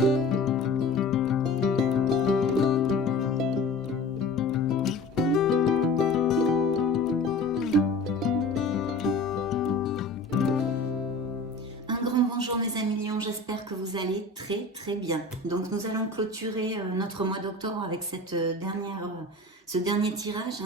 Un grand bonjour mes amis lions, j'espère que vous allez très bien. Donc nous allons clôturer notre mois d'octobre avec ce dernier tirage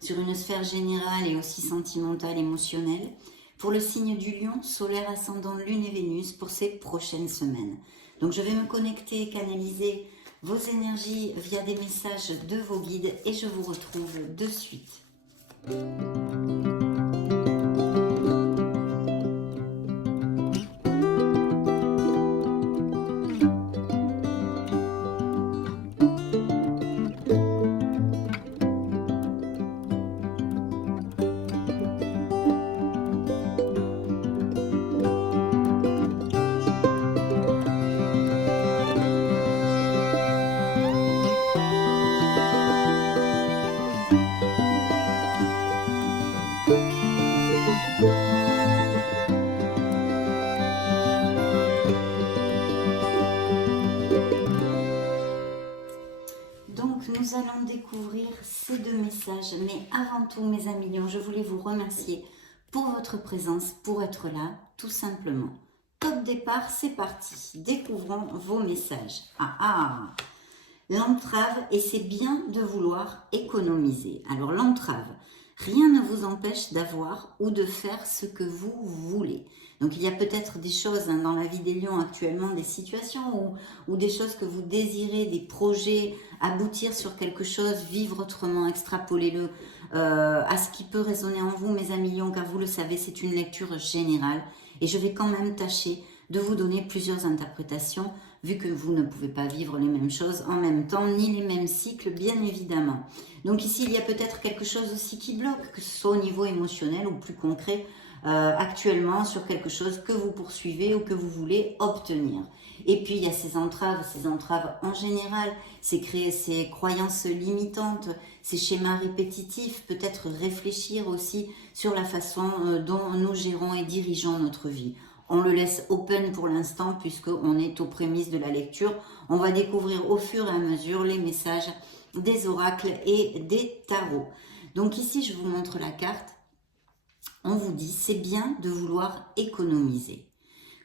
sur une sphère générale et aussi sentimentale, émotionnelle, pour le signe du lion, solaire, ascendant, lune et Vénus pour ces prochaines semaines. Donc je vais me connecter et canaliser vos énergies via des messages de vos guides et je vous retrouve de suite. Donc nous allons découvrir ces deux messages, mais avant tout mes amis lions, je voulais vous remercier pour votre présence, pour être là, tout simplement. Top départ, c'est parti, découvrons vos messages. L'entrave, et c'est bien de vouloir économiser. Alors l'entrave, rien ne vous empêche d'avoir ou de faire ce que vous voulez. Donc il y a peut-être des choses dans la vie des lions actuellement, des situations ou des choses que vous désirez, des projets, aboutir sur quelque chose, vivre autrement, extrapolez-le à ce qui peut résonner en vous mes amis lions, car vous le savez, c'est une lecture générale et je vais quand même tâcher de vous donner plusieurs interprétations, vu que vous ne pouvez pas vivre les mêmes choses en même temps, ni les mêmes cycles, bien évidemment. Donc ici, il y a peut-être quelque chose aussi qui bloque, que ce soit au niveau émotionnel ou plus concret, actuellement, sur quelque chose que vous poursuivez ou que vous voulez obtenir. Et puis, il y a ces entraves en général, ces croyances limitantes, ces schémas répétitifs, peut-être réfléchir aussi sur la façon dont nous gérons et dirigeons notre vie. On le laisse open pour l'instant puisqu'on est aux prémices de la lecture. On va découvrir au fur et à mesure les messages des oracles et des tarots. Donc ici, je vous montre la carte. On vous dit, c'est bien de vouloir économiser.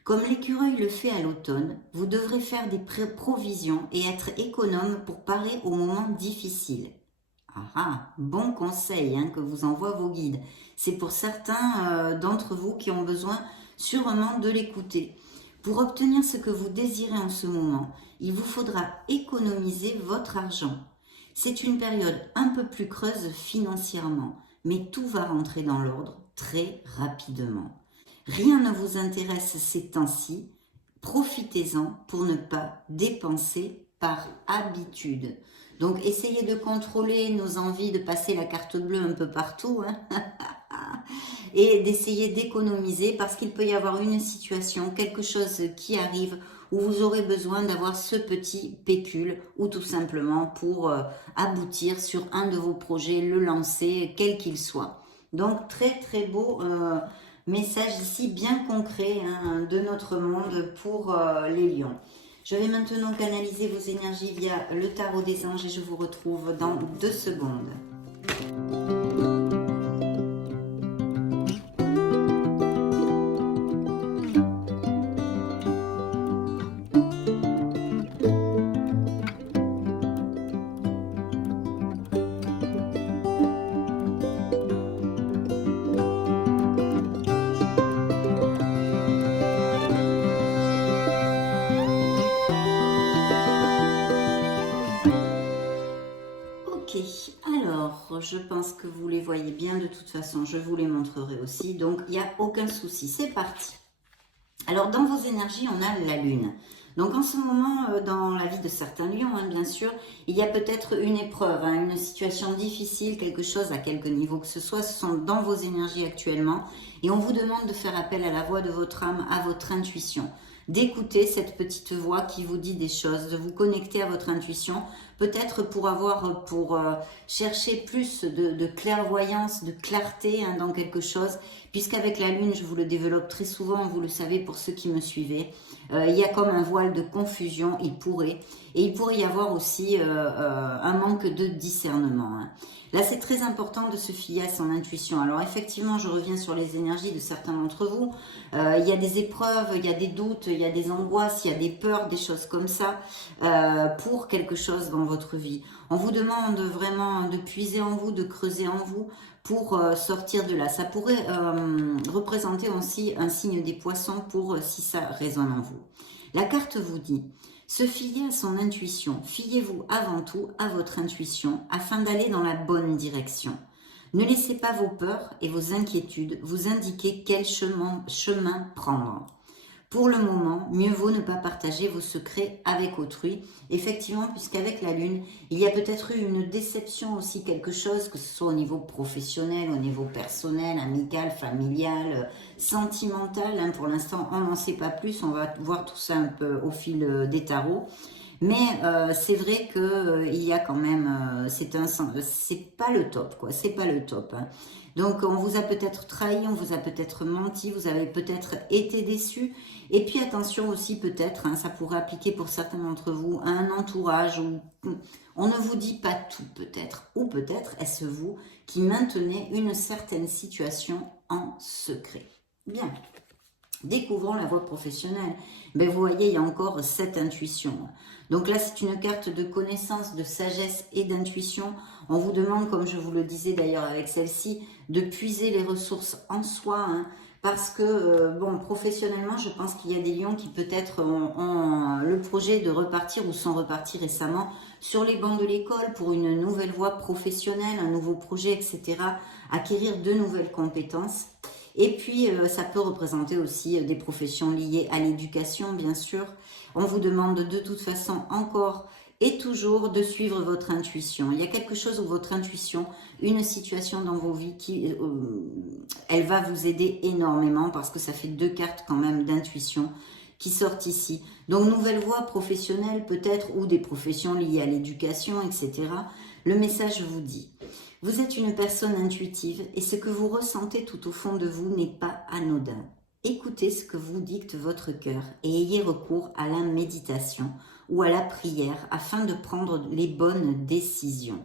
Comme l'écureuil le fait à l'automne, vous devrez faire des provisions et être économe pour parer aux moments difficiles. Bon conseil que vous envoient vos guides. C'est pour certains d'entre vous qui ont besoin sûrement de l'écouter. Pour obtenir ce que vous désirez en ce moment, il vous faudra économiser votre argent. C'est une période un peu plus creuse financièrement, mais tout va rentrer dans l'ordre très rapidement. Rien ne vous intéresse ces temps-ci, profitez-en pour ne pas dépenser par habitude. Donc essayez de contrôler nos envies de passer la carte bleue un peu partout, et d'essayer d'économiser parce qu'il peut y avoir une situation, quelque chose qui arrive où vous aurez besoin d'avoir ce petit pécule ou tout simplement pour aboutir sur un de vos projets, le lancer, quel qu'il soit. Donc très beau message ici, bien concret de notre monde pour les lions. Je vais maintenant canaliser vos énergies via le tarot des anges et je vous retrouve dans 2 secondes. Alors, je pense que vous les voyez bien de toute façon, je vous les montrerai aussi, donc il n'y a aucun souci, c'est parti. Alors, dans vos énergies, on a la lune. Donc, en ce moment, dans la vie de certains lions, bien sûr, il y a peut-être une épreuve, une situation difficile, quelque chose à quelque niveau que ce soit sont dans vos énergies actuellement, et on vous demande de faire appel à la voix de votre âme, à votre intuition, d'écouter cette petite voix qui vous dit des choses, de vous connecter à votre intuition peut-être pour chercher plus de clairvoyance, de clarté hein, dans quelque chose, puisqu'avec la lune, je vous le développe très souvent, vous le savez pour ceux qui me suivez, il y a comme un voile de confusion, il pourrait y avoir aussi un manque de discernement. Hein. Là, c'est très important de se fier à son intuition. Alors effectivement, je reviens sur les énergies de certains d'entre vous. Il y a des épreuves, il y a des doutes, il y a des angoisses, il y a des peurs, des choses comme ça pour quelque chose dans votre vie. On vous demande vraiment de puiser en vous, de creuser en vous pour sortir de là. Ça pourrait représenter aussi un signe des poissons pour si ça résonne en vous. La carte vous dit, se fier à son intuition. Fiez-vous avant tout à votre intuition afin d'aller dans la bonne direction. Ne laissez pas vos peurs et vos inquiétudes vous indiquer quel chemin prendre. Pour le moment, mieux vaut ne pas partager vos secrets avec autrui. Effectivement, puisqu'avec la lune, il y a peut-être eu une déception aussi, quelque chose, que ce soit au niveau professionnel, au niveau personnel, amical, familial, sentimental. Hein, pour l'instant, on n'en sait pas plus. On va voir tout ça un peu au fil des tarots. Mais c'est vrai que il y a quand même, c'est pas le top, quoi. C'est pas le top. Hein. Donc on vous a peut-être trahi, on vous a peut-être menti, vous avez peut-être été déçu. Et puis attention aussi peut-être, hein, ça pourrait appliquer pour certains d'entre vous, à un entourage où on ne vous dit pas tout peut-être. Ou peut-être est-ce vous qui maintenez une certaine situation en secret. Bien. Découvrons la voie professionnelle. Ben, vous voyez, il y a encore cette intuition. Donc là, c'est une carte de connaissance, de sagesse et d'intuition. On vous demande, comme je vous le disais d'ailleurs avec celle-ci, de puiser les ressources en soi. Hein, parce que, bon, professionnellement, je pense qu'il y a des lions qui peut-être ont le projet de repartir ou sont repartis récemment sur les bancs de l'école pour une nouvelle voie professionnelle, un nouveau projet, etc. Acquérir de nouvelles compétences. Et puis, ça peut représenter aussi des professions liées à l'éducation, bien sûr. On vous demande de toute façon encore et toujours de suivre votre intuition. Il y a quelque chose où votre intuition, une situation dans vos vies, elle va vous aider énormément parce que ça fait 2 cartes quand même d'intuition qui sortent ici. Donc, nouvelle voie professionnelle peut-être ou des professions liées à l'éducation, etc. Le message vous dit... Vous êtes une personne intuitive et ce que vous ressentez tout au fond de vous n'est pas anodin. Écoutez ce que vous dicte votre cœur et ayez recours à la méditation ou à la prière afin de prendre les bonnes décisions.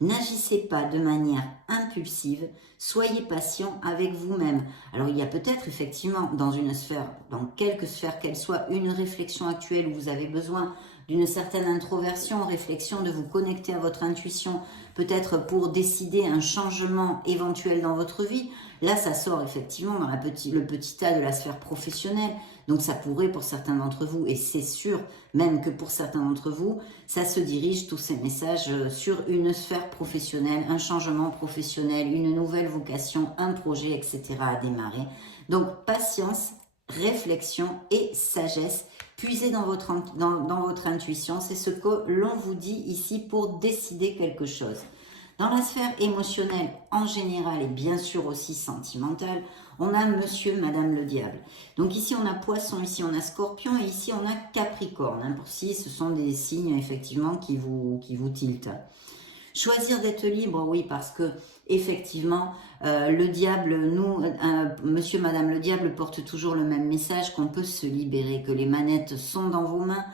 N'agissez pas de manière impulsive, soyez patient avec vous-même. Alors il y a peut-être effectivement dans une sphère, dans quelque sphère qu'elle soit, une réflexion actuelle où vous avez besoin d'une certaine introversion, réflexion, de vous connecter à votre intuition, peut-être pour décider un changement éventuel dans votre vie. Là, ça sort effectivement dans le petit tas de la sphère professionnelle. Donc ça pourrait pour certains d'entre vous, et c'est sûr même que pour certains d'entre vous, ça se dirige, tous ces messages, sur une sphère professionnelle, un changement professionnel, une nouvelle vocation, un projet, etc. à démarrer. Donc patience, réflexion et sagesse. Puisez dans votre intuition, c'est ce que l'on vous dit ici pour décider quelque chose. Dans la sphère émotionnelle en général et bien sûr aussi sentimentale, on a monsieur, madame le diable. Donc ici on a poisson, ici on a scorpion et ici on a capricorne. Hein, pour si ce sont des signes effectivement qui vous tiltent. Choisir d'être libre, oui, parce que effectivement, le diable, monsieur, madame le diable porte toujours le même message qu'on peut se libérer, que les manettes sont dans vos mains.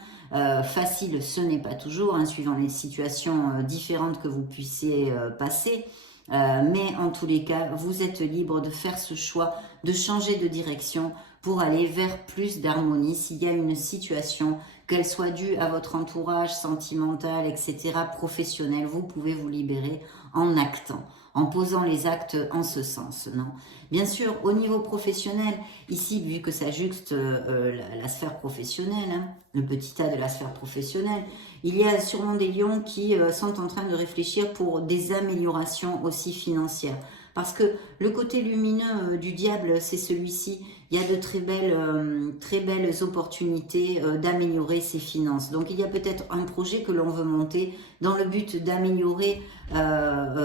Facile, ce n'est pas toujours, hein, suivant les situations différentes que vous puissiez passer. Mais en tous les cas, vous êtes libre de faire ce choix, de changer de direction pour aller vers plus d'harmonie. S'il y a une situation, qu'elle soit due à votre entourage sentimental, etc., professionnel, vous pouvez vous libérer en actant, en posant les actes en ce sens. Non, bien sûr, au niveau professionnel, ici, vu que ça juxte la sphère professionnelle, hein, le petit tas de la sphère professionnelle, il y a sûrement des lions qui sont en train de réfléchir pour des améliorations aussi financières. Parce que le côté lumineux du diable, c'est celui-ci. Il y a de très belles opportunités d'améliorer ses finances. Donc il y a peut-être un projet que l'on veut monter dans le but d'améliorer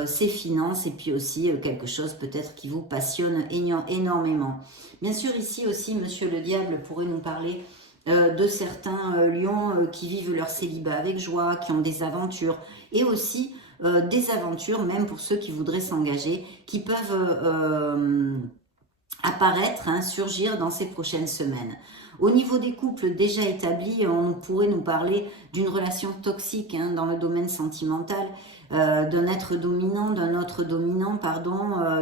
ses finances et puis aussi quelque chose peut-être qui vous passionne énormément. Bien sûr, ici aussi, monsieur le diable pourrait nous parler de certains lions qui vivent leur célibat avec joie, qui ont des aventures, et aussi des aventures, même pour ceux qui voudraient s'engager, qui peuvent apparaître, hein, surgir dans ces prochaines semaines. Au niveau des couples déjà établis, on pourrait nous parler d'une relation toxique, hein, dans le domaine sentimental, d'un être dominant, d'un autre dominant, pardon,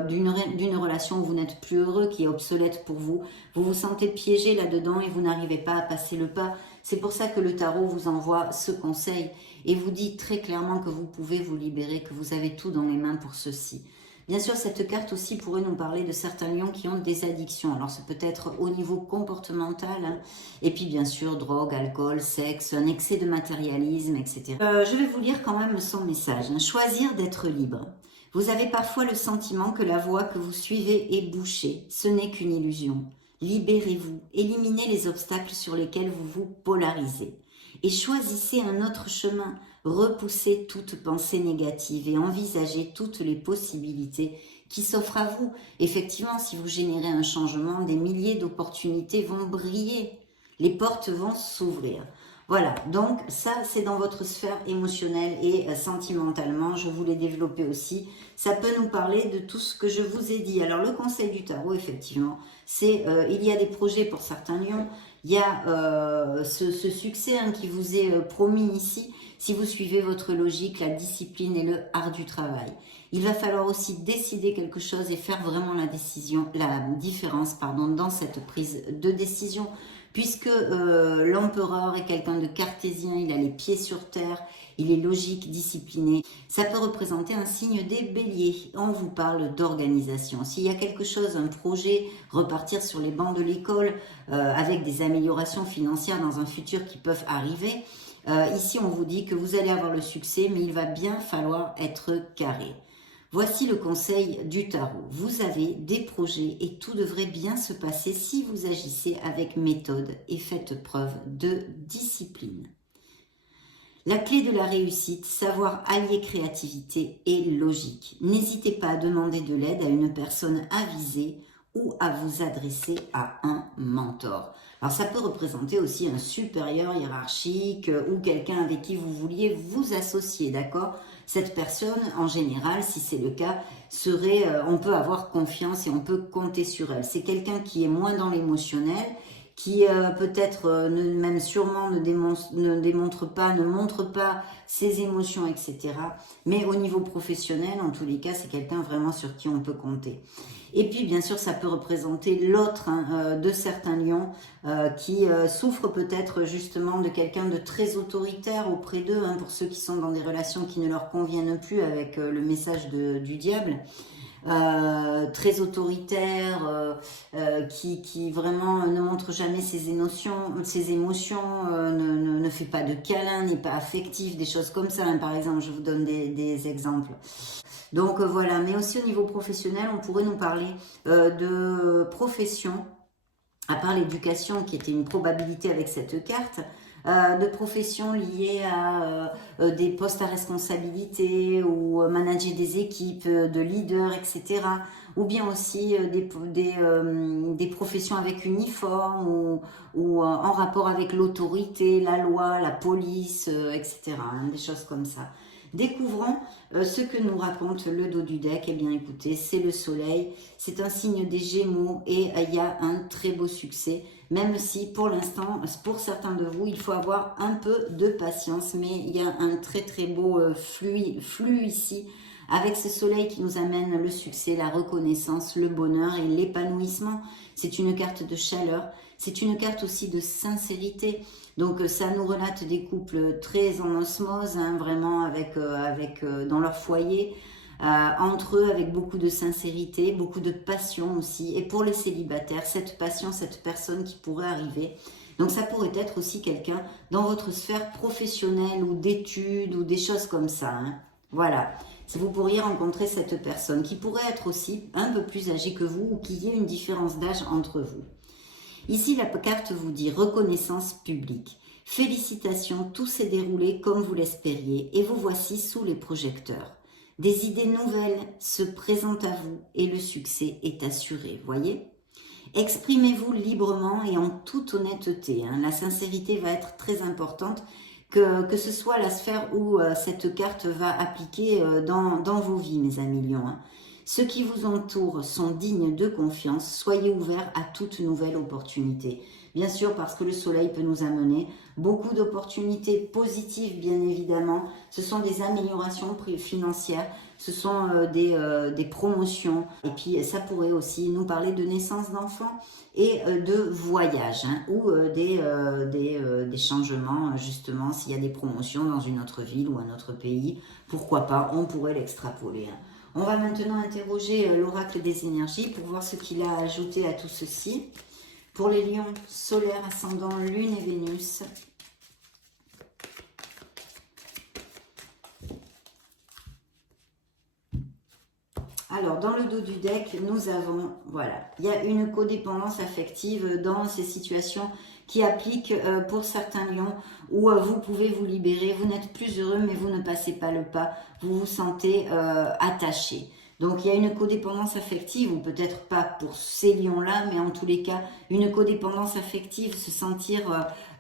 d'une relation où vous n'êtes plus heureux, qui est obsolète pour vous. Vous vous sentez piégé là-dedans et vous n'arrivez pas à passer le pas. C'est pour ça que le tarot vous envoie ce conseil et vous dit très clairement que vous pouvez vous libérer, que vous avez tout dans les mains pour ceci. Bien sûr, cette carte aussi pourrait nous parler de certains lions qui ont des addictions. Alors, ça peut être au niveau comportemental, hein, et puis bien sûr, drogue, alcool, sexe, un excès de matérialisme, etc. Je vais vous lire quand même son message. Hein. Choisir d'être libre. Vous avez parfois le sentiment que la voie que vous suivez est bouchée. Ce n'est qu'une illusion. Libérez-vous. Éliminez les obstacles sur lesquels vous vous polarisez. Et choisissez un autre chemin. Repoussez toute pensée négative et envisagez toutes les possibilités qui s'offrent à vous. Effectivement, si vous générez un changement, des milliers d'opportunités vont briller. Les portes vont s'ouvrir. Voilà, donc ça c'est dans votre sphère émotionnelle et sentimentalement, je voulais développer aussi. Ça peut nous parler de tout ce que je vous ai dit. Alors le conseil du tarot, effectivement, c'est il y a des projets pour certains lions, il y a ce succès, hein, qui vous est promis ici, si vous suivez votre logique, la discipline et le art du travail. Il va falloir aussi décider quelque chose et faire vraiment la différence, dans cette prise de décision. Puisque l'empereur est quelqu'un de cartésien, il a les pieds sur terre, il est logique, discipliné. Ça peut représenter un signe des béliers. On vous parle d'organisation. S'il y a quelque chose, un projet, repartir sur les bancs de l'école avec des améliorations financières dans un futur qui peuvent arriver, ici on vous dit que vous allez avoir le succès, mais il va bien falloir être carré. Voici le conseil du tarot. Vous avez des projets et tout devrait bien se passer si vous agissez avec méthode et faites preuve de discipline. La clé de la réussite, savoir allier créativité et logique. N'hésitez pas à demander de l'aide à une personne avisée ou à vous adresser à un mentor. Alors ça peut représenter aussi un supérieur hiérarchique ou quelqu'un avec qui vous vouliez vous associer, d'accord ? Cette personne, en général, si c'est le cas, on peut avoir confiance et on peut compter sur elle. C'est quelqu'un qui est moins dans l'émotionnel, qui peut-être même sûrement ne montre pas ses émotions, etc. Mais au niveau professionnel, en tous les cas, c'est quelqu'un vraiment sur qui on peut compter. Et puis, bien sûr, ça peut représenter l'autre, hein, de certains lions qui souffrent peut-être justement de quelqu'un de très autoritaire auprès d'eux, hein, pour ceux qui sont dans des relations qui ne leur conviennent plus avec le message du diable. Très autoritaire, qui vraiment ne montre jamais ses émotions, ne fait pas de câlins, n'est pas affectif, des choses comme ça, hein, par exemple, je vous donne des exemples. Donc voilà, mais aussi au niveau professionnel, on pourrait nous parler de profession, à part l'éducation qui était une probabilité avec cette carte, de professions liées à des postes à responsabilité ou manager des équipes, de leaders, etc. Ou bien aussi des professions avec uniforme ou en rapport avec l'autorité, la loi, la police, etc. Hein, des choses comme ça. Découvrons ce que nous raconte le dos du deck. Eh bien écoutez, c'est le soleil, c'est un signe des Gémeaux et il y a un très beau succès, même si pour l'instant, pour certains de vous, il faut avoir un peu de patience, mais il y a un très très beau flux ici, avec ce soleil qui nous amène le succès, la reconnaissance, le bonheur et l'épanouissement. C'est une carte de chaleur, c'est une carte aussi de sincérité. Donc ça nous relate des couples très en osmose, hein, vraiment dans leur foyer, entre eux avec beaucoup de sincérité, beaucoup de passion aussi. Et pour les célibataires, cette passion, cette personne qui pourrait arriver. Donc ça pourrait être aussi quelqu'un dans votre sphère professionnelle ou d'études ou des choses comme ça. Hein. Voilà. Si vous pourriez rencontrer cette personne qui pourrait être aussi un peu plus âgée que vous ou qu'il y ait une différence d'âge entre vous. Ici, la carte vous dit reconnaissance publique. Félicitations, tout s'est déroulé comme vous l'espériez et vous voici sous les projecteurs. Des idées nouvelles se présentent à vous et le succès est assuré, voyez ? Exprimez-vous librement et en toute honnêteté. Hein. La sincérité va être très importante, que ce soit la sphère où cette carte va appliquer dans vos vies, mes amis lions. Hein. Ceux qui vous entourent sont dignes de confiance. Soyez ouverts à toute nouvelle opportunité. Bien sûr, parce que le soleil peut nous amener beaucoup d'opportunités positives, bien évidemment. Ce sont des améliorations financières, ce sont des promotions. Et puis, ça pourrait aussi nous parler de naissance d'enfants et de voyage, hein, ou des changements, justement, s'il y a des promotions dans une autre ville ou un autre pays. Pourquoi pas, on pourrait l'extrapoler. Hein. On va maintenant interroger l'oracle des énergies pour voir ce qu'il a ajouté à tout ceci. Pour les lions, solaire, ascendant, lune et Vénus. Alors, dans le dos du deck, nous avons, voilà, il y a une codépendance affective dans ces situations qui appliquent pour certains lions où vous pouvez vous libérer, vous n'êtes plus heureux mais vous ne passez pas le pas, vous vous sentez attaché. Donc il y a une codépendance affective, ou peut-être pas pour ces lions-là, mais en tous les cas, une codépendance affective, se sentir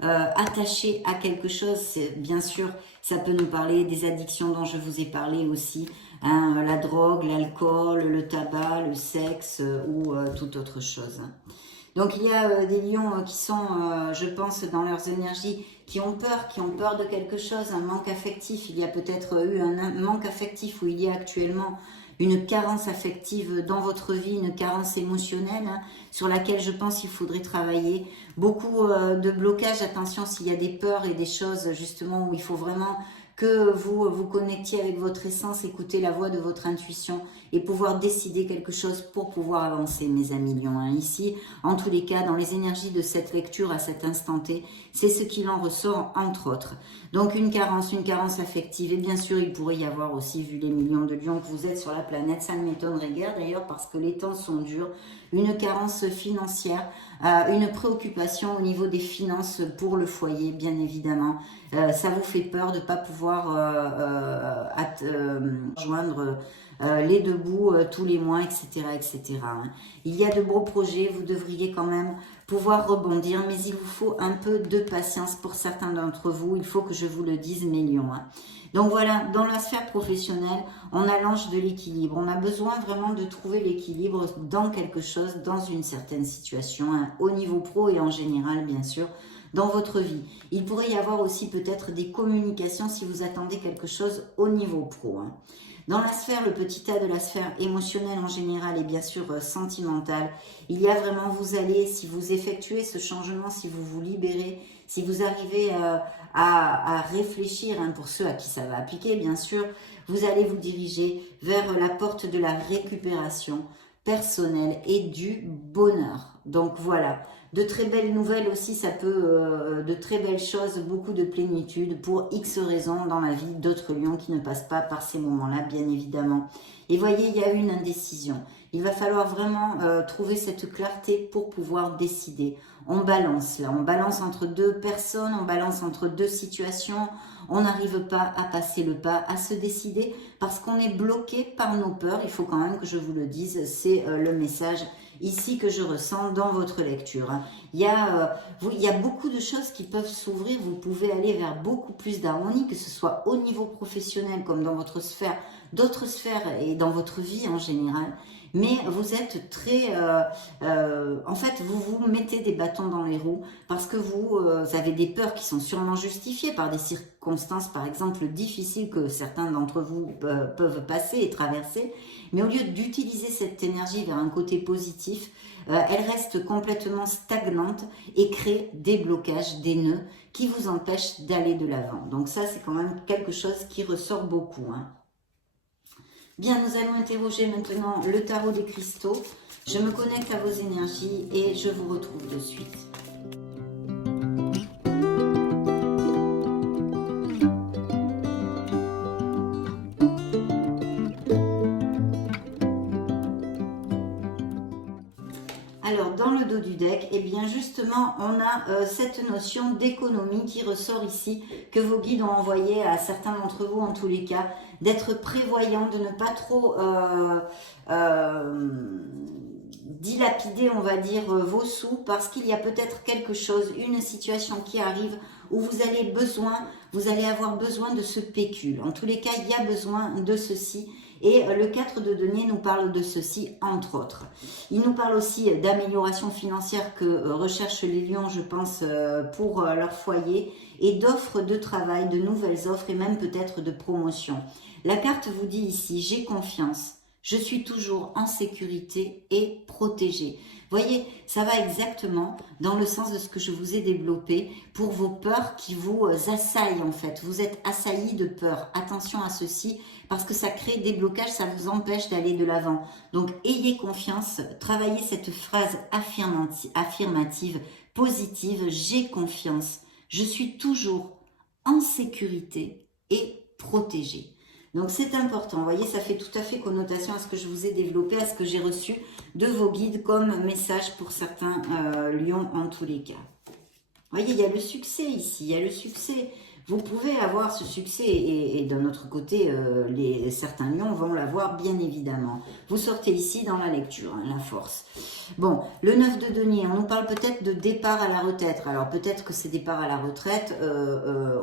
attaché à quelque chose, bien sûr, ça peut nous parler des addictions dont je vous ai parlé aussi, hein, la drogue, l'alcool, le tabac, le sexe ou toute autre chose. Donc il y a des lions qui sont, je pense, dans leurs énergies, qui ont peur de quelque chose, un manque affectif. Il y a peut-être eu un manque affectif, où il y a actuellement une carence affective dans votre vie, une carence émotionnelle, hein, sur laquelle je pense qu'il faudrait travailler. Beaucoup de blocages, attention s'il y a des peurs et des choses justement où il faut vraiment que vous vous connectiez avec votre essence, écoutez la voix de votre intuition et pouvoir décider quelque chose pour pouvoir avancer, mes amis lions. Hein. Ici, en tous les cas, dans les énergies de cette lecture à cet instant T, c'est ce qu'il en ressort, entre autres. Donc une carence affective, et bien sûr, il pourrait y avoir aussi, vu les millions de lions que vous êtes sur la planète, ça ne m'étonnerait guère d'ailleurs, parce que les temps sont durs, une carence financière, une préoccupation au niveau des finances pour le foyer, bien évidemment. Ça vous fait peur de ne pas pouvoir joindre les deux bouts tous les mois, etc. etc. Hein. Il y a de beaux projets, vous devriez quand même pouvoir rebondir, mais il vous faut un peu de patience pour certains d'entre vous, il faut que je vous le dise, mes lions. Hein. Donc voilà, dans la sphère professionnelle, on a l'ange de l'équilibre. On a besoin vraiment de trouver l'équilibre dans quelque chose, dans une certaine situation, hein, au niveau pro et en général, bien sûr, dans votre vie. Il pourrait y avoir aussi peut-être des communications si vous attendez quelque chose au niveau pro. Hein. Dans la sphère, le petit a de la sphère émotionnelle en général et bien sûr sentimentale, il y a vraiment, vous allez, si vous effectuez ce changement, si vous vous libérez, si vous arrivez à réfléchir, hein, pour ceux à qui ça va appliquer bien sûr, vous allez vous diriger vers la porte de la récupération personnelle et du bonheur. Donc voilà, de très belles nouvelles aussi, ça peut, de très belles choses, beaucoup de plénitude pour X raisons dans la vie d'autres lions qui ne passent pas par ces moments-là, bien évidemment. Et voyez, il y a une indécision. Il va falloir vraiment trouver cette clarté pour pouvoir décider. On balance là, on balance entre deux personnes, on balance entre deux situations. On n'arrive pas à passer le pas, à se décider parce qu'on est bloqué par nos peurs. Il faut quand même que je vous le dise, c'est le message ici que je ressens dans votre lecture. Il y a beaucoup de choses qui peuvent s'ouvrir, vous pouvez aller vers beaucoup plus d'harmonie, que ce soit au niveau professionnel comme dans votre sphère, d'autres sphères et dans votre vie en général. Mais vous êtes très... en fait, vous vous mettez des bâtons dans les roues parce que vous avez des peurs qui sont sûrement justifiées par des circonstances, par exemple, difficiles que certains d'entre vous peuvent passer et traverser. Mais au lieu d'utiliser cette énergie vers un côté positif, elle reste complètement stagnante et crée des blocages, des nœuds qui vous empêchent d'aller de l'avant. Donc ça, c'est quand même quelque chose qui ressort beaucoup. Hein. Bien, nous allons interroger maintenant le tarot des cristaux. Je me connecte à vos énergies et je vous retrouve de suite. Alors, dans le dos du deck, eh bien justement, on a cette notion d'économie qui ressort ici, que vos guides ont envoyé à certains d'entre vous en tous les cas, d'être prévoyant, de ne pas trop dilapider, on va dire, vos sous parce qu'il y a peut-être quelque chose, une situation qui arrive où vous allez avoir besoin de ce pécule. En tous les cas, il y a besoin de ceci. Et le 4 de denier nous parle de ceci, entre autres. Il nous parle aussi d'amélioration financière que recherchent les lions, je pense, pour leur foyer, et d'offres de travail, de nouvelles offres et même peut-être de promotion. La carte vous dit ici, j'ai confiance. Je suis toujours en sécurité et protégée. Voyez, ça va exactement dans le sens de ce que je vous ai développé pour vos peurs qui vous assaillent en fait. Vous êtes assaillis de peur. Attention à ceci parce que ça crée des blocages, ça vous empêche d'aller de l'avant. Donc ayez confiance, travaillez cette phrase affirmative, positive, j'ai confiance. Je suis toujours en sécurité et protégée. Donc c'est important, vous voyez, ça fait tout à fait connotation à ce que je vous ai développé, à ce que j'ai reçu de vos guides comme message pour certains lions en tous les cas. Vous voyez, il y a le succès ici, il y a le succès. Vous pouvez avoir ce succès et d'un autre côté, certains lions vont l'avoir bien évidemment. Vous sortez ici dans la lecture, hein, la force. Bon, le 9 de denier, on nous parle peut-être de départ à la retraite. Alors peut-être que ces départs à la retraite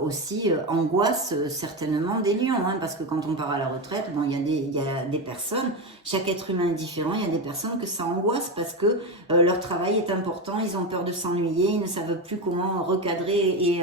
aussi angoissent certainement des lions, hein, parce que quand on part à la retraite, bon, il y a des personnes, chaque être humain est différent, il y a des personnes que ça angoisse parce que leur travail est important, ils ont peur de s'ennuyer, ils ne savent plus comment recadrer et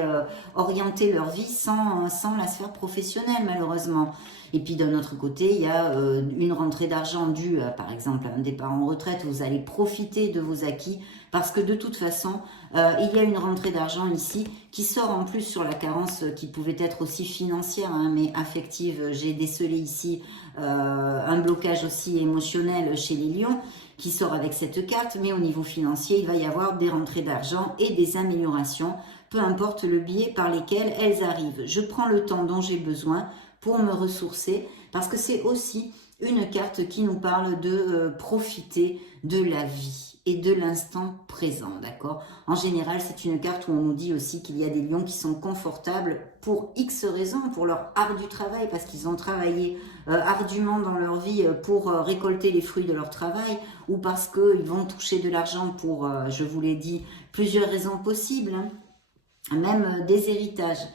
orienter leur vie sans la sphère professionnelle malheureusement. Et puis d'un autre côté, il y a une rentrée d'argent due, par exemple, à un départ en retraite. Vous allez profiter de vos acquis parce que de toute façon, il y a une rentrée d'argent ici qui sort en plus sur la carence qui pouvait être aussi financière, hein, mais affective. J'ai décelé ici un blocage aussi émotionnel chez les lions qui sort avec cette carte, mais au niveau financier, il va y avoir des rentrées d'argent et des améliorations, peu importe le biais par lesquels elles arrivent. Je prends le temps dont j'ai besoin pour me ressourcer, parce que c'est aussi une carte qui nous parle de profiter de la vie et de l'instant présent, d'accord? En général, c'est une carte où on nous dit aussi qu'il y a des lions qui sont confortables pour X raisons, pour leur art du travail, parce qu'ils ont travaillé ardument dans leur vie pour récolter les fruits de leur travail, ou parce qu'ils vont toucher de l'argent pour, je vous l'ai dit, plusieurs raisons possibles, hein, même des héritages.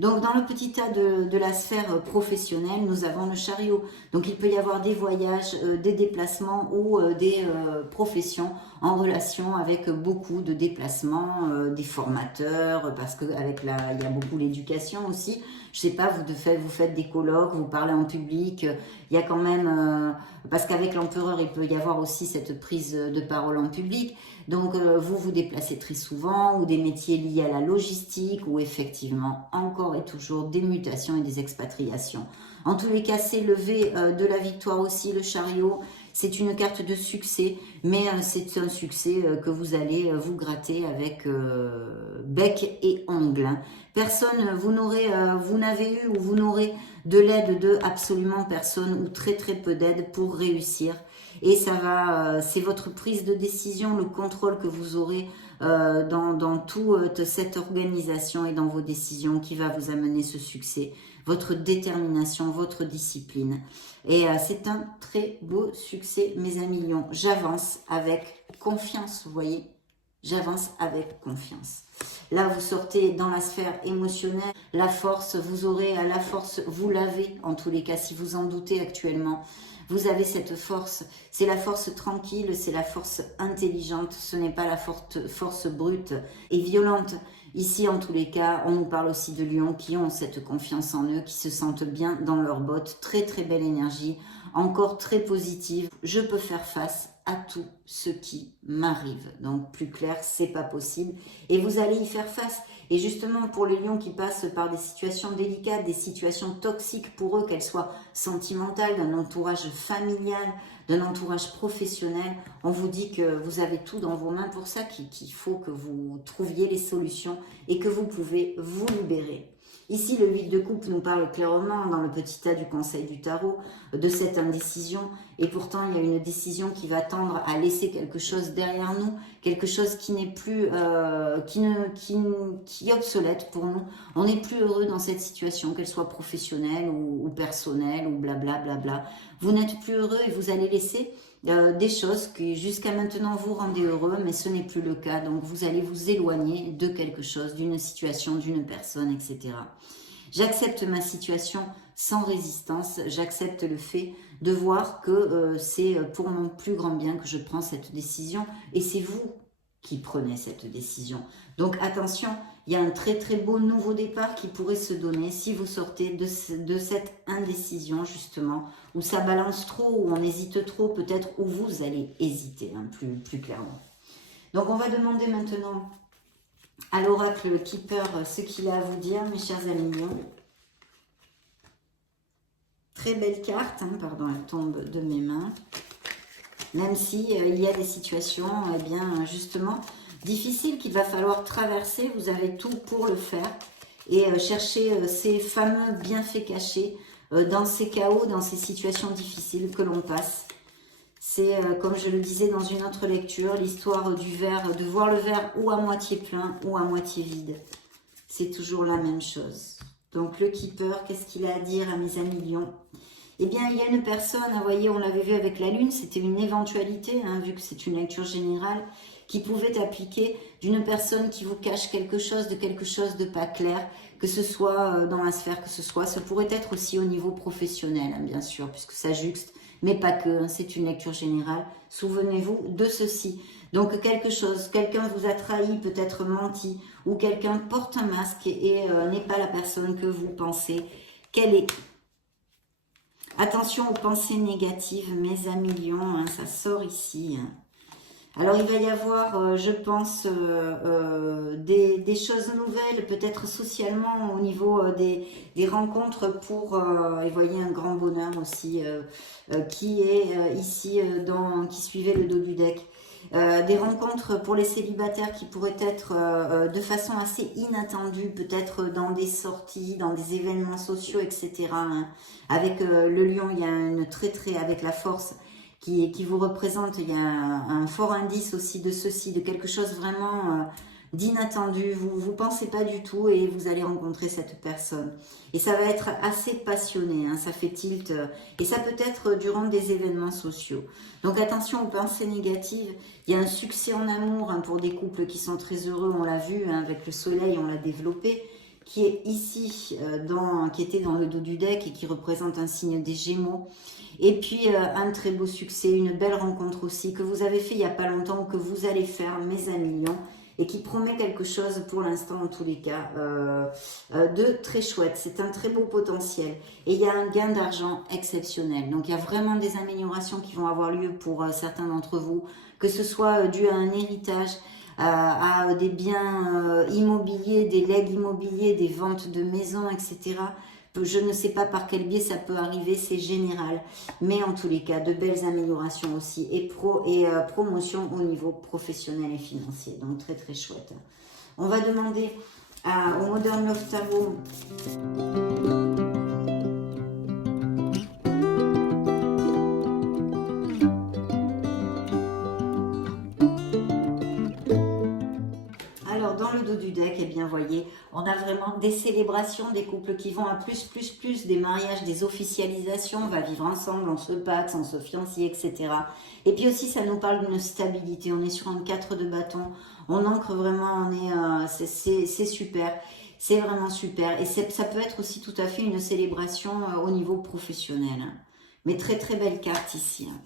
Donc, dans le petit tas de la sphère professionnelle, nous avons le chariot. Donc, il peut y avoir des voyages, des déplacements ou des professions en relation avec beaucoup de déplacements, des formateurs, parce qu'avec il y a beaucoup l'éducation aussi. Je sais pas, vous faites des colloques, vous parlez en public. Il y a quand même, parce qu'avec l'empereur, il peut y avoir aussi cette prise de parole en public. Donc, vous vous déplacez très souvent, ou des métiers liés à la logistique, ou effectivement, encore et toujours, des mutations et des expatriations. En tous les cas, c'est levé de la victoire aussi, le chariot. C'est une carte de succès, mais c'est un succès que vous allez vous gratter avec bec et ongle. Personne, vous n'avez eu ou vous n'aurez de l'aide de absolument personne ou très très peu d'aide pour réussir. Et ça va, c'est votre prise de décision, le contrôle que vous aurez dans toute cette organisation et dans vos décisions qui va vous amener ce succès. Votre détermination, votre discipline. Et c'est un très beau succès, mes amis lions. J'avance avec confiance, vous voyez. J'avance avec confiance. Là, vous sortez dans la sphère émotionnelle. La force, vous aurez la force, vous l'avez en tous les cas, si vous en doutez actuellement. Vous avez cette force, c'est la force tranquille, c'est la force intelligente, ce n'est pas la force brute et violente. Ici, en tous les cas, on nous parle aussi de lions qui ont cette confiance en eux, qui se sentent bien dans leurs bottes, très très belle énergie, encore très positive. Je peux faire face à tout ce qui m'arrive. Donc, plus clair, c'est pas possible. Et vous allez y faire face. Et justement, pour les lions qui passent par des situations délicates, des situations toxiques pour eux, qu'elles soient sentimentales, d'un entourage familial, d'un entourage professionnel, on vous dit que vous avez tout dans vos mains pour ça, qu'il faut que vous trouviez les solutions et que vous pouvez vous libérer. Ici, le 8 de coupe nous parle clairement dans le petit tas du conseil du tarot de cette indécision. Et pourtant, il y a une décision qui va tendre à laisser quelque chose derrière nous, quelque chose qui n'est plus, qui est obsolète pour nous. On n'est plus heureux dans cette situation, qu'elle soit professionnelle ou personnelle ou blablabla. Vous n'êtes plus heureux et vous allez laisser des choses qui jusqu'à maintenant vous rendaient heureux, mais ce n'est plus le cas. Donc vous allez vous éloigner de quelque chose, d'une situation, d'une personne, etc. J'accepte ma situation sans résistance. J'accepte le fait de voir que c'est pour mon plus grand bien que je prends cette décision. Et c'est vous qui prenez cette décision. Donc attention, il y a un très très beau nouveau départ qui pourrait se donner si vous sortez de cette indécision justement, où ça balance trop, où on hésite trop, peut-être où vous allez hésiter hein, plus clairement. Donc on va demander maintenant à l'oracle Keeper ce qu'il a à vous dire, mes chers amis lions. Très belle carte, hein, pardon, elle tombe de mes mains. Même si il y a des situations, eh bien, justement, difficiles qu'il va falloir traverser. Vous avez tout pour le faire. Et chercher ces fameux bienfaits cachés dans ces chaos, dans ces situations difficiles que l'on passe. C'est, comme je le disais dans une autre lecture, l'histoire du verre, de voir le verre ou à moitié plein ou à moitié vide. C'est toujours la même chose. Donc le Keeper, qu'est-ce qu'il a à dire à mes amis lions? Eh bien, il y a une personne, vous voyez, on l'avait vu avec la Lune, c'était une éventualité, hein, vu que c'est une lecture générale, qui pouvait appliquer d'une personne qui vous cache quelque chose de pas clair, que ce soit dans la sphère, que ce soit, ça pourrait être aussi au niveau professionnel, hein, bien sûr, puisque ça juxte, mais pas que, hein, c'est une lecture générale. Souvenez-vous de ceci. Donc quelque chose, quelqu'un vous a trahi, peut-être menti, ou quelqu'un porte un masque et n'est pas la personne que vous pensez qu'elle est. Attention aux pensées négatives, mes amis lions, hein, ça sort ici. Alors, il va y avoir, je pense, des choses nouvelles, peut-être socialement, au niveau des rencontres pour, et voyez, un grand bonheur aussi, qui est ici, qui suivait le dos du deck. Des rencontres pour les célibataires qui pourraient être de façon assez inattendue, peut-être dans des sorties, dans des événements sociaux, etc. Hein. Avec le lion, il y a une avec la force qui vous représente, il y a un fort indice aussi de ceci, de quelque chose vraiment d'inattendu. Vous ne pensez pas du tout et vous allez rencontrer cette personne. Et ça va être assez passionné, hein, ça fait tilt. Et ça peut être durant des événements sociaux. Donc attention aux pensées négatives. Il y a un succès en amour hein, pour des couples qui sont très heureux, on l'a vu hein, avec le soleil, on l'a développé, qui est ici, qui était dans le dos du deck et qui représente un signe des Gémeaux. Et puis un très beau succès, une belle rencontre aussi que vous avez fait il n'y a pas longtemps ou que vous allez faire, mes amis lions, et qui promet quelque chose pour l'instant en tous les cas de très chouette. C'est un très beau potentiel et il y a un gain d'argent exceptionnel. Donc il y a vraiment des améliorations qui vont avoir lieu pour certains d'entre vous, que ce soit dû à un héritage, à des biens immobiliers, des legs immobiliers, des ventes de maisons, etc. Je ne sais pas par quel biais ça peut arriver, c'est général. Mais en tous les cas, de belles améliorations aussi et promotion au niveau professionnel et financier. Donc très très chouette. On va demander au Modern Love Tarot. Alors, dans le dos du deck, eh bien, voyez, on a vraiment des célébrations, des couples qui vont à plus, des mariages, des officialisations, on va vivre ensemble, on se paxe, on se fiancie, etc. Et puis aussi, ça nous parle d'une stabilité, on est sur un 4 de bâton, on ancre vraiment, c'est super, c'est vraiment super. Et ça peut être aussi tout à fait une célébration au niveau professionnel. Hein. Mais très très belle carte ici. Hein.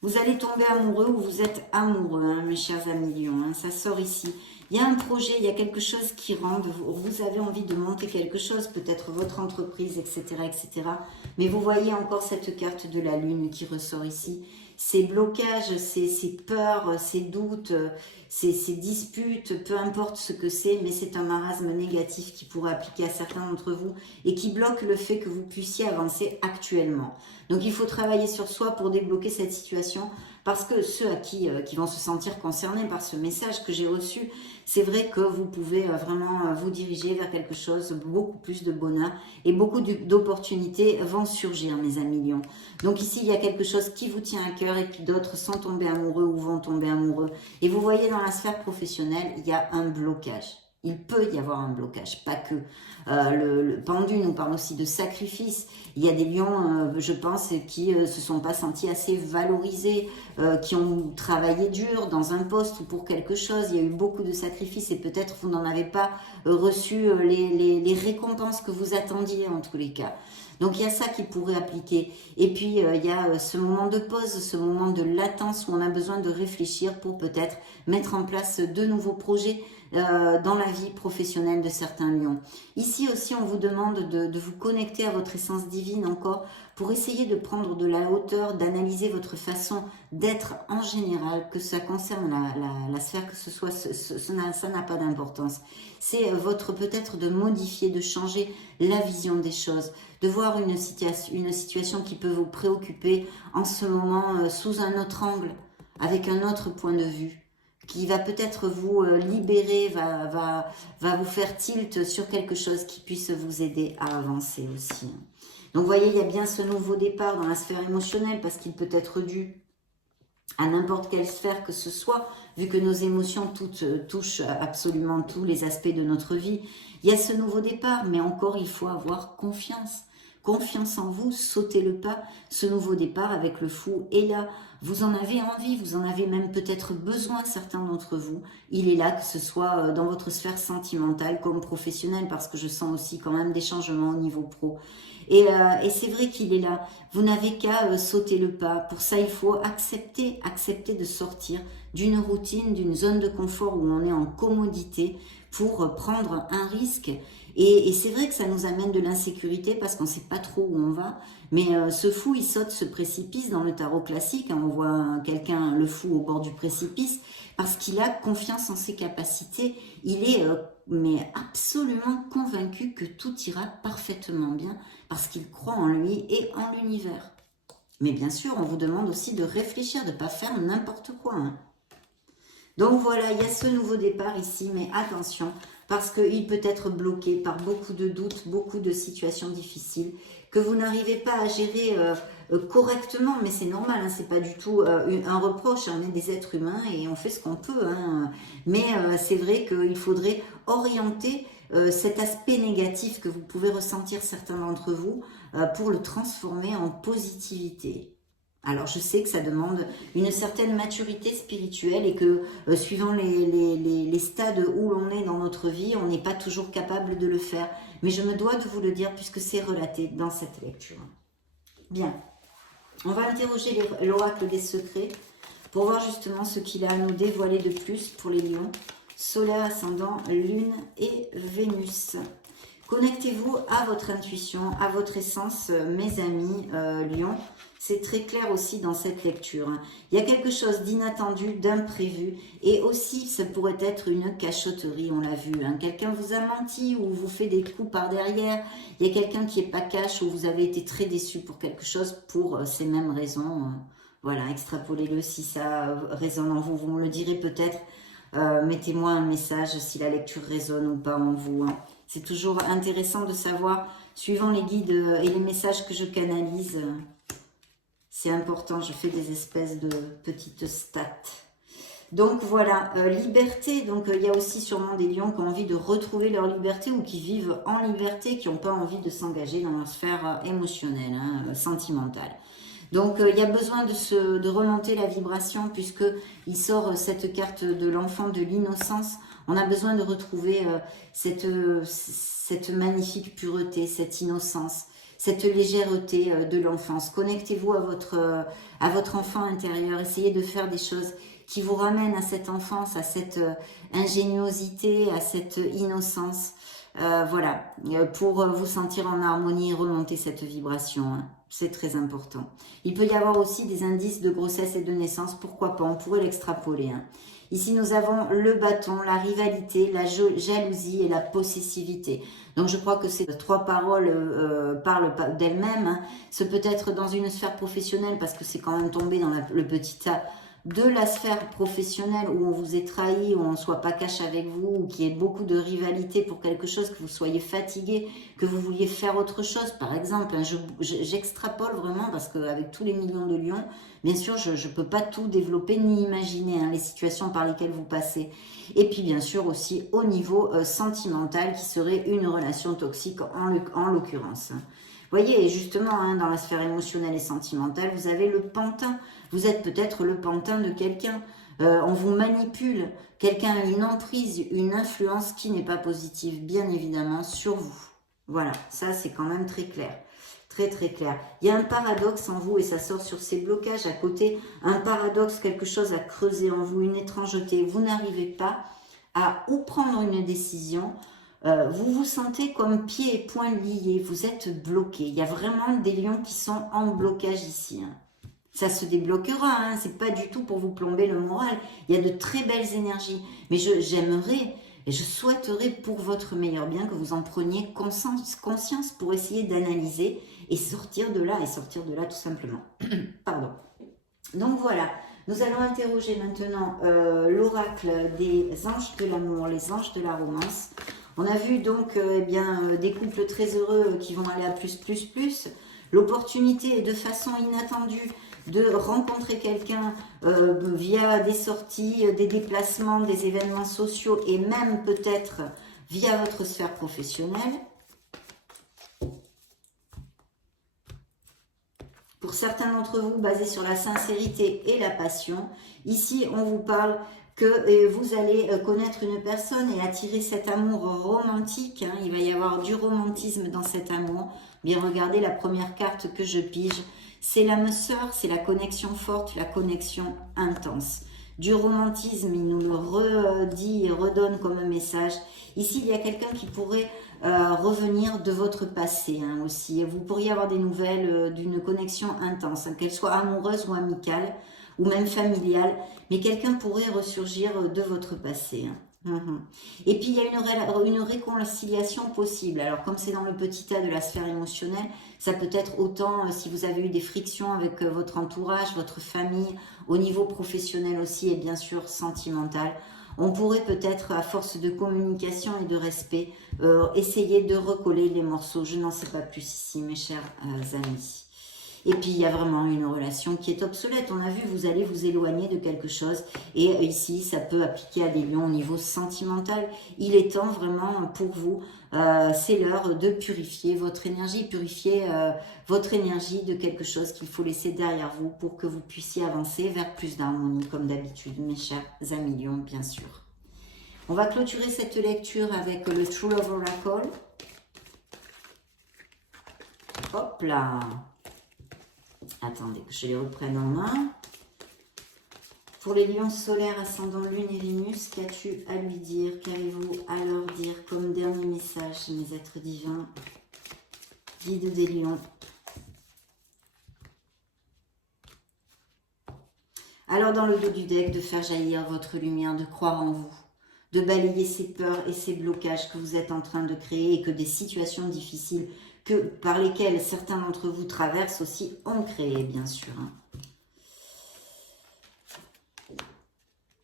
Vous allez tomber amoureux ou vous êtes amoureux, hein, mes chers amis lions. Hein, ça sort ici. Il y a un projet, il y a quelque chose qui rentre. Vous avez envie de monter quelque chose, peut-être votre entreprise, etc., etc. Mais vous voyez encore cette carte de la lune qui ressort ici. Ces blocages, ces peurs, ces doutes, ces disputes, peu importe ce que c'est, mais c'est un marasme négatif qui pourrait appliquer à certains d'entre vous et qui bloque le fait que vous puissiez avancer actuellement. Donc il faut travailler sur soi pour débloquer cette situation parce que ceux qui vont se sentir concernés par ce message que j'ai reçu, c'est vrai que vous pouvez vraiment vous diriger vers quelque chose, beaucoup plus de bonheur et beaucoup d'opportunités vont surgir, mes amis lions. Donc ici, il y a quelque chose qui vous tient à cœur et puis d'autres sont tombés amoureux ou vont tomber amoureux. Et vous voyez dans la sphère professionnelle, il y a un blocage. Il peut y avoir un blocage, pas que. Le pendu nous parle aussi de sacrifice. Il y a des lions, je pense, qui se sont pas sentis assez valorisés, qui ont travaillé dur dans un poste ou pour quelque chose. Il y a eu beaucoup de sacrifices et peut-être vous n'en avez pas reçu les récompenses que vous attendiez en tous les cas. Donc il y a ça qui pourrait appliquer. Et puis il y a ce moment de pause, ce moment de latence où on a besoin de réfléchir pour peut-être mettre en place de nouveaux projets dans la vie professionnelle de certains lions. Ici aussi, on vous demande de vous connecter à votre essence divine encore pour essayer de prendre de la hauteur, d'analyser votre façon d'être en général, que ça concerne la sphère, que ce soit, ça n'a pas d'importance. C'est votre peut-être de modifier, de changer la vision des choses, de voir une situation qui peut vous préoccuper en ce moment sous un autre angle, avec un autre point de vue, qui va peut-être vous libérer, va vous faire tilt sur quelque chose qui puisse vous aider à avancer aussi. Donc vous voyez, il y a bien ce nouveau départ dans la sphère émotionnelle parce qu'il peut être dû à n'importe quelle sphère que ce soit, vu que nos émotions toutes touchent absolument tous les aspects de notre vie. Il y a ce nouveau départ, mais encore il faut avoir confiance. Confiance en vous, sautez le pas, ce nouveau départ avec le fou est là. Vous en avez envie, vous en avez même peut-être besoin, certains d'entre vous. Il est là, que ce soit dans votre sphère sentimentale comme professionnelle, parce que je sens aussi quand même des changements au niveau pro. Et c'est vrai qu'il est là. Vous n'avez qu'à sauter le pas. Pour ça, il faut accepter de sortir d'une routine, d'une zone de confort où on est en commodité pour prendre un risque. Et c'est vrai que ça nous amène de l'insécurité parce qu'on ne sait pas trop où on va. Mais ce fou, il saute ce précipice dans le tarot classique. Hein, on voit quelqu'un, le fou, au bord du précipice parce qu'il a confiance en ses capacités. Il est mais absolument convaincu que tout ira parfaitement bien parce qu'il croit en lui et en l'univers. Mais bien sûr, on vous demande aussi de réfléchir, de ne pas faire n'importe quoi. Hein. Donc voilà, il y a ce nouveau départ ici, mais attention, parce qu'il peut être bloqué par beaucoup de doutes, beaucoup de situations difficiles, que vous n'arrivez pas à gérer correctement, mais c'est normal, hein, c'est pas du tout un reproche, on est des êtres humains et on fait ce qu'on peut, hein, mais c'est vrai qu'il faudrait orienter cet aspect négatif que vous pouvez ressentir certains d'entre vous pour le transformer en positivité. Alors je sais que ça demande une certaine maturité spirituelle et que suivant les stades où l'on est dans notre vie, on n'est pas toujours capable de le faire. Mais je me dois de vous le dire puisque c'est relaté dans cette lecture. Bien, on va interroger l'oracle des secrets pour voir justement ce qu'il a à nous dévoiler de plus pour les lions. Solaire, ascendant, lune et Vénus. Connectez-vous à votre intuition, à votre essence, mes amis lions. C'est très clair aussi dans cette lecture. Il y a quelque chose d'inattendu, d'imprévu. Et aussi, ça pourrait être une cachotterie, on l'a vu. Hein. Quelqu'un vous a menti ou vous fait des coups par derrière. Il y a quelqu'un qui n'est pas cash ou vous avez été très déçu pour quelque chose pour ces mêmes raisons. Voilà, extrapolez-le si ça résonne en vous. Vous me le direz peut-être. Mettez-moi un message si la lecture résonne ou pas en vous. Hein. C'est toujours intéressant de savoir, suivant les guides et les messages que je canalise, c'est important, je fais des espèces de petites stats. Donc voilà, liberté, donc il y a aussi sûrement des lions qui ont envie de retrouver leur liberté ou qui vivent en liberté, qui n'ont pas envie de s'engager dans leur sphère émotionnelle, hein, sentimentale. Donc il y a besoin de remonter la vibration puisqu'il sort cette carte de l'enfant de l'innocence. On a besoin de retrouver cette magnifique pureté, cette innocence, cette légèreté de l'enfance. Connectez-vous à votre enfant intérieur. Essayez de faire des choses qui vous ramènent à cette enfance, à cette ingéniosité, à cette innocence. Voilà, pour vous sentir en harmonie et remonter cette vibration. Hein. C'est très important. Il peut y avoir aussi des indices de grossesse et de naissance. Pourquoi pas? On pourrait l'extrapoler. Hein. Ici, nous avons le bâton, la rivalité, la jalousie et la possessivité. Donc, je crois que ces trois paroles parlent d'elles-mêmes. Hein. Ce peut être dans une sphère professionnelle parce que c'est quand même tombé dans le petit A de la sphère professionnelle où on vous est trahi, où on ne soit pas cash avec vous, ou qu'il y ait beaucoup de rivalité pour quelque chose, que vous soyez fatigué, que vous vouliez faire autre chose, par exemple, hein, j'extrapole vraiment parce qu'avec tous les millions de lions, bien sûr, je ne peux pas tout développer ni imaginer hein, les situations par lesquelles vous passez. Et puis, bien sûr, aussi au niveau sentimental, qui serait une relation toxique en l'occurrence. Vous voyez, justement, hein, dans la sphère émotionnelle et sentimentale, vous avez le pantin. Vous êtes peut-être le pantin de quelqu'un. On vous manipule. Quelqu'un a une emprise, une influence qui n'est pas positive, bien évidemment, sur vous. Voilà, ça c'est quand même très clair. Très très clair. Il y a un paradoxe en vous et ça sort sur ces blocages à côté. Un paradoxe, quelque chose à creuser en vous, une étrangeté. Vous n'arrivez pas à ou prendre une décision. Vous vous sentez comme pieds et poings liés. Vous êtes bloqué. Il y a vraiment des lions qui sont en blocage ici. Hein. Ça se débloquera. Hein. C'est pas du tout pour vous plomber le moral. Il y a de très belles énergies. Mais j'aimerais... Et je souhaiterais pour votre meilleur bien que vous en preniez conscience pour essayer d'analyser et sortir de là tout simplement. Pardon. Donc voilà, nous allons interroger maintenant l'oracle des anges de l'amour, les anges de la romance. On a vu donc des couples très heureux qui vont aller à plus. L'opportunité est de façon inattendue de rencontrer quelqu'un via des sorties, des déplacements, des événements sociaux et même peut-être via votre sphère professionnelle. Pour certains d'entre vous, basé sur la sincérité et la passion. Ici, on vous parle que vous allez connaître une personne et attirer cet amour romantique. Hein. Il va y avoir du romantisme dans cet amour. Bien, regardez la première carte que je pige. C'est l'âme sœur, c'est la connexion forte, la connexion intense. Du romantisme, il nous le redit et redonne comme un message. Ici, il y a quelqu'un qui pourrait revenir de votre passé hein, aussi. Vous pourriez avoir des nouvelles d'une connexion intense, hein, qu'elle soit amoureuse ou amicale, ou même familiale, mais quelqu'un pourrait ressurgir de votre passé. Hein. Et puis il y a une réconciliation possible. Alors comme c'est dans le petit tas de la sphère émotionnelle, ça peut être autant si vous avez eu des frictions avec votre entourage, votre famille, au niveau professionnel aussi et bien sûr sentimental. On pourrait peut-être, à force de communication et de respect, essayer de recoller les morceaux. Je n'en sais pas plus ici, mes chers amis. Et puis, il y a vraiment une relation qui est obsolète. On a vu, vous allez vous éloigner de quelque chose. Et ici, ça peut appliquer à des lions au niveau sentimental. Il est temps vraiment pour vous, c'est l'heure de purifier votre énergie de quelque chose qu'il faut laisser derrière vous pour que vous puissiez avancer vers plus d'harmonie, comme d'habitude, mes chers amis lions, bien sûr. On va clôturer cette lecture avec le True Love Oracle. Hop là! Attendez que je les reprenne en main. Pour les lions solaires, ascendant Lune et Vénus, qu'as-tu à lui dire? Qu'avez-vous à leur dire comme dernier message, mes êtres divins, guides des lions? Alors, dans le dos du deck, de faire jaillir votre lumière, de croire en vous, de balayer ces peurs et ces blocages que vous êtes en train de créer et que des situations difficiles par lesquelles certains d'entre vous traversent aussi ont créé, bien sûr. Hein.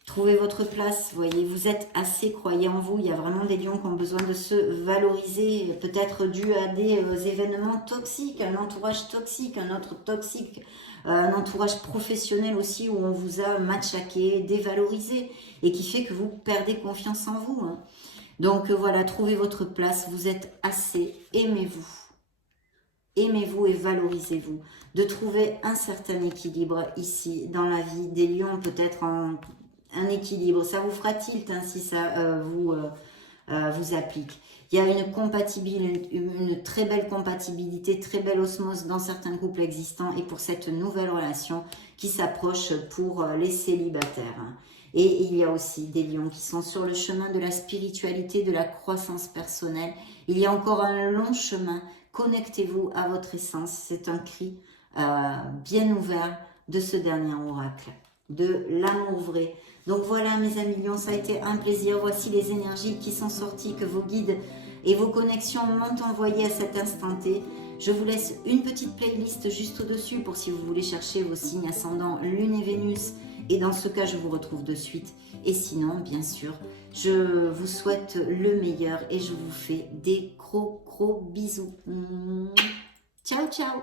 Trouvez votre place, voyez, vous êtes assez, croyez en vous. Il y a vraiment des lions qui ont besoin de se valoriser, peut-être dû à des événements toxiques, un entourage toxique, un autre toxique, un entourage professionnel aussi où on vous a matraqué, dévalorisé et qui fait que vous perdez confiance en vous. Hein. Donc voilà, trouvez votre place, vous êtes assez, aimez-vous. Aimez-vous et valorisez-vous. De trouver un certain équilibre ici dans la vie des lions, peut-être un équilibre. Ça vous fera tilt hein, si ça vous applique. Il y a une très belle compatibilité, très belle osmose dans certains couples existants et pour cette nouvelle relation qui s'approche pour les célibataires. Hein. Et il y a aussi des lions qui sont sur le chemin de la spiritualité, de la croissance personnelle. Il y a encore un long chemin. Connectez-vous à votre essence. C'est un cri bien ouvert de ce dernier oracle, de l'amour vrai. Donc voilà mes amis lions, ça a été un plaisir. Voici les énergies qui sont sorties, que vos guides et vos connexions m'ont envoyé à cet instant T. Je vous laisse une petite playlist juste au-dessus pour si vous voulez chercher vos signes ascendants Lune et Vénus Et dans ce cas, je vous retrouve de suite. Et sinon, bien sûr, je vous souhaite le meilleur et je vous fais des gros bisous. Ciao, ciao!